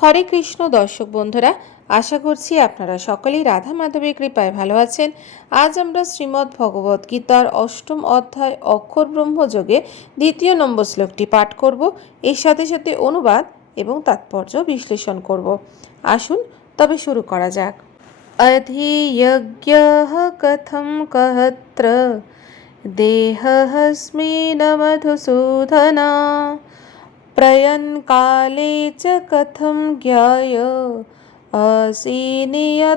হরে কৃষ্ণ দর্শক বন্ধুরা, আশা করছি আপনারা সকলেই রাধা মাধবের কৃপায় ভালো আছেন। আজ আমরা শ্রীমদ্ ভগবত গীতার অষ্টম অধ্যায় অক্ষর ব্রহ্মযোগে দ্বিতীয় নম্বর শ্লোকটি পাঠ করব। এর সাথে সাথে অনুবাদ এবং তাৎপর্য বিশ্লেষণ করব। আসুন, তবে শুরু করা যাক। অধিয়জ্ঞ কথম কহত্র দেহস্মিন মধুসূদনা প্রয়ণকালে চ কথম জ্ঞায় অসীনিয়তত্তমভি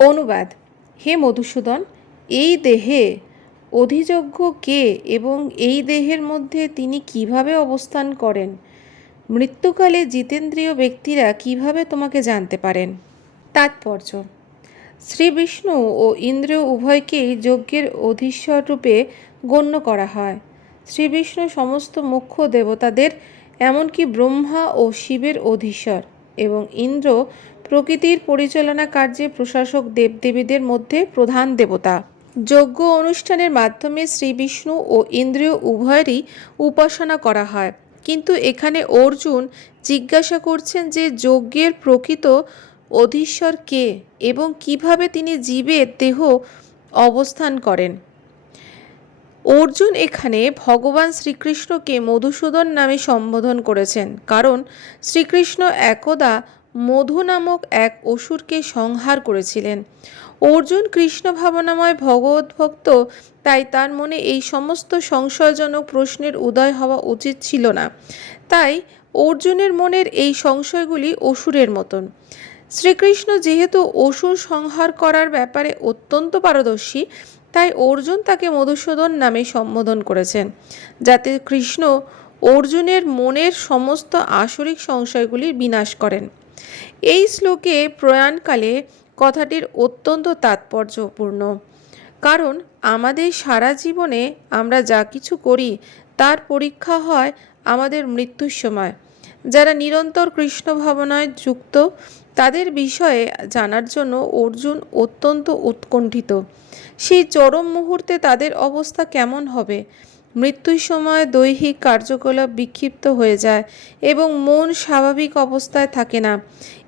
অনুবাদ। হে মধুসূদন, এই দেহে অধিযোগ্য কে এবং এই দেহের মধ্যে তিনি কীভাবে অবস্থান করেন? মৃত্যুকালে জিতেন্দ্রীয় ব্যক্তিরা কীভাবে তোমাকে জানতে পারেন? তাৎপর্য। শ্রী বিষ্ণু ও ইন্দ্র উভয়কেই যজ্ঞের অধীশ্বর রূপে গণ্য করা হয়। শ্রী বিষ্ণু সমস্ত মুখ্য দেবতাদের, এমনকি ব্রহ্মা ও শিবের অধীশ্বর এবং ইন্দ্র প্রকৃতির পরিচালনা কার্যে প্রশাসক দেবদেবীদের মধ্যে প্রধান দেবতা। যজ্ঞ অনুষ্ঠানের মাধ্যমে শ্রী বিষ্ণু ও ইন্দ্রিয় উভয়েরই উপাসনা করা হয়। কিন্তু এখানে অর্জুন জিজ্ঞাসা করছেন যে যজ্ঞের প্রকৃত অধীশ্বর কে এবং কীভাবে তিনি জীবের দেহ অবস্থান করেন। অর্জুন এখানে ভগবান শ্রীকৃষ্ণকে মধুসূদন নামে সম্বোধন করেছেন। কারণ শ্রীকৃষ্ণ একদা মধু নামক এক অসুরকে সংহার করেছিলেন। অর্জুন কৃষ্ণ ভাবনাময় ভগবত ভক্ত, তাই তার মনে এই সমস্ত সংশয়জনক প্রশ্নের উদয় হওয়া উচিত ছিল না। তাই অর্জুনের মনের এই সংশয়গুলি অসুরের মতন। শ্রীকৃষ্ণ যেহেতু অসুর সংহার করার ব্যাপারে অত্যন্ত পারদর্শী তাই অর্জুন তাকে মধুসূদন নামে সম্বোধন করেছেন। যাতে কৃষ্ণ অর্জুনের মনের সমস্ত আসরিক সংশয়গুলির বিনাশ করেন। এই শ্লোকে প্রয়াণকালে কথাটির অত্যন্ত তাৎপর্যপূর্ণ। কারণ আমাদের সারা জীবনে আমরা যা কিছু করি, তার পরীক্ষা হয় আমাদের মৃত্যুর সময়। যারা নিরন্তর কৃষ্ণ ভাবনায় যুক্ত, তাদের বিষয়ে জানার জন্য অর্জুন অত্যন্ত উৎকণ্ঠিত। সেই চরম মুহূর্তে তাদের অবস্থা কেমন হবে? মৃত্যুর সময় দৈহিক কার্যকলাপ বিক্ষিপ্ত হয়ে যায় এবং মন স্বাভাবিক অবস্থায় থাকে না।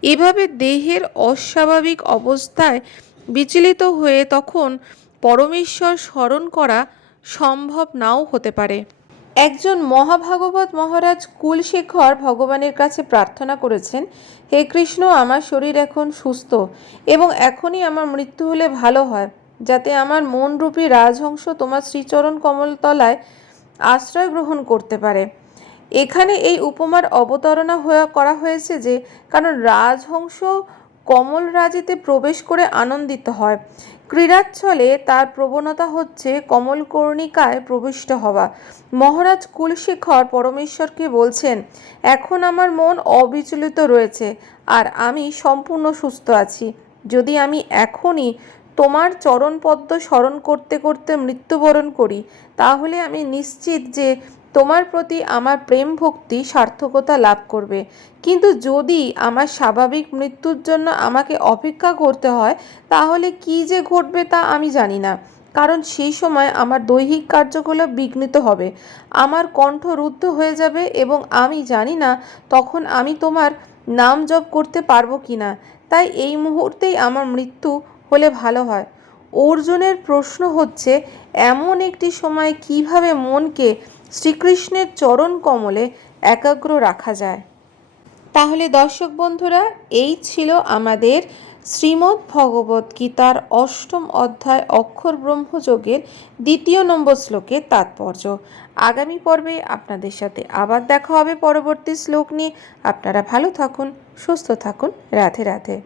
এভাবে দেহের অস্বাভাবিক অবস্থায় বিচলিত হয়ে তখন পরমেশ্বর স্মরণ করা সম্ভব নাও হতে পারে। একজন মহাভাগবত মহারাজ কুলশেখর ভগবানের কাছে প্রার্থনা করেছেন, হে কৃষ্ণ, আমার শরীর এখন সুস্থ এবং এখনই আমার মৃত্যু হলে ভালো হয়, যাতে আমার মনরূপী রাজহংস তোমার শ্রীচরণ কমলতলায় আশ্রয় গ্রহণ করতে পারে। এখানে এই উপমার অবতারণা হয়ে, করা হয়েছে যে, কারণ রাজহংস কমল রাজিতে প্রবেশ করে আনন্দিত হয়। ক্রীড়াচ্ছলে তার প্রবণতা হচ্ছে কমলকর্ণিকায় প্রবিষ্ট হওয়া। মহারাজ কুলশেখর পরমেশ্বরকে বলছেন, এখন আমার মন অবিচলিত রয়েছে আর আমি সম্পূর্ণ সুস্থ আছি। যদি আমি এখনই তোমার চরণপদ্ম স্মরণ করতে করতে মৃত্যুবরণ করি, তাহলে আমি নিশ্চিত যে তোমার প্রতি আমার প্রেম ভক্তি সার্থকতা লাভ করবে। কিন্তু যদি আমার স্বাভাবিক মৃত্যুর জন্য আমাকে অপেক্ষা করতে হয়, তাহলে কি যে ঘটবে তা আমি জানি না। কারণ সেই সময় আমার দৈহিক কার্যকলাপ বিঘ্নিত হবে। আমার কণ্ঠ রুদ্ধ হয়ে যাবে এবং আমি জানি না তখন আমি তোমার নাম জপ করতে পারব কি না। তাই এই মুহূর্তেই আমার মৃত্যু হলে ভালো হয়। অর্জুনের প্রশ্ন হচ্ছে, এমন একটি সময় কীভাবে মনকে শ্রীকৃষ্ণের চরণ কমলে একাগ্র রাখা যায়। তাহলে দর্শক বন্ধুরা, এই ছিল আমাদের শ্রীমদ্ ভগবত গীতার অষ্টম অধ্যায় অক্ষর ব্রহ্মযোগের দ্বিতীয় নম্বর শ্লোকের তাৎপর্য। আগামী পর্বে আপনাদের সাথে আবার দেখা হবে পরবর্তী শ্লোক নিয়ে। আপনারা ভালো থাকুন, সুস্থ থাকুন। রাধে রাধে।